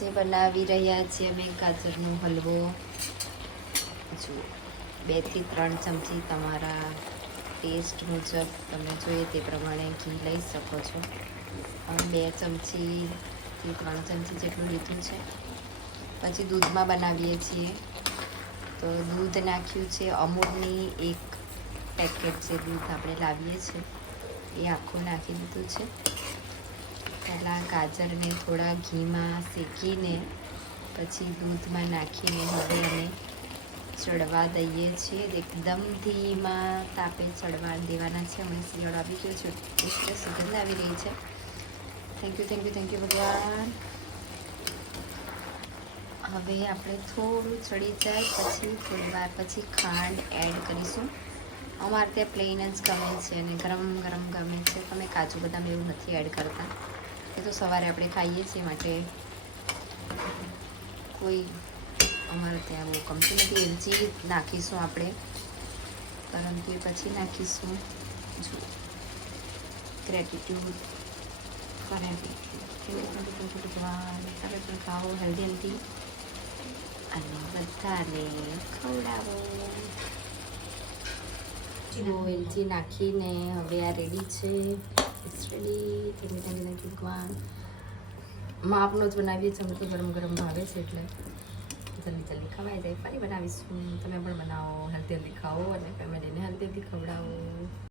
આજે બનાવી રહ્યા છીએ અમે ગાજરનો હલવો. જો 2 થી 3 ચમચી તમારા ટેસ્ટ મુજબ તમે જોઈએ તે પ્રમાણે ઘી લઈ શકો છો. 2 ચમચીથી 3 ચમચી જેટલું લીધું છે. પછી દૂધમાં બનાવીએ છીએ તો દૂધ નાખ્યું છે. અમૂલની 1 પેકેટ જે દૂધ આપણે લાવીએ છીએ એ આખું નાખી દીધું છે. પહેલાં ગાજરને થોડા ઘીમાં શેકીને પછી દૂધમાં નાખીને હવે અમે ચડવા દઈએ છીએ. એકદમ ધીમા તાપે ચડવા દેવાના છે. હમણાં શિયાળો આવી ગયો છે એટલે સુગંધ આવી રહી છે. થેન્ક યુ ભગવાન. હવે આપણે થોડું ચડી જાય પછી થોડી વાર પછી ખાંડ એડ કરીશું. અમારે ત્યાં પ્લેન જ ગમે છે અને ગરમ ગરમ ગમે છે. તમે કાજુ બદામ એવું નથી એડ કરતા. એ તો સવારે આપણે ખાઈએ છીએ માટે કોઈ અમારે ત્યાં બહુ ગમતું નથી. એલચી નાખીશું આપણે, પરંતુ એ પછી નાખીશું. જો ગ્રેટિટ્યૂડ તમે પણ ખાઓ હેલ્ધી અને બધાને ખવડાવો. જો એલચી નાખીને હવે આ રેડી છે. It's ready. થેન્ક યુ ભગવાન. માપનો જ બનાવીએ છીએ અમે તો. ગરમ ગરમ ભાવે છે એટલે જલ્દી ખવાઈ જાય. ફરી બનાવીશું. તમે પણ બનાવો, હેલ્ધી ખાઓ અને ફેમિલીને હેલ્ધી ખવડાવો.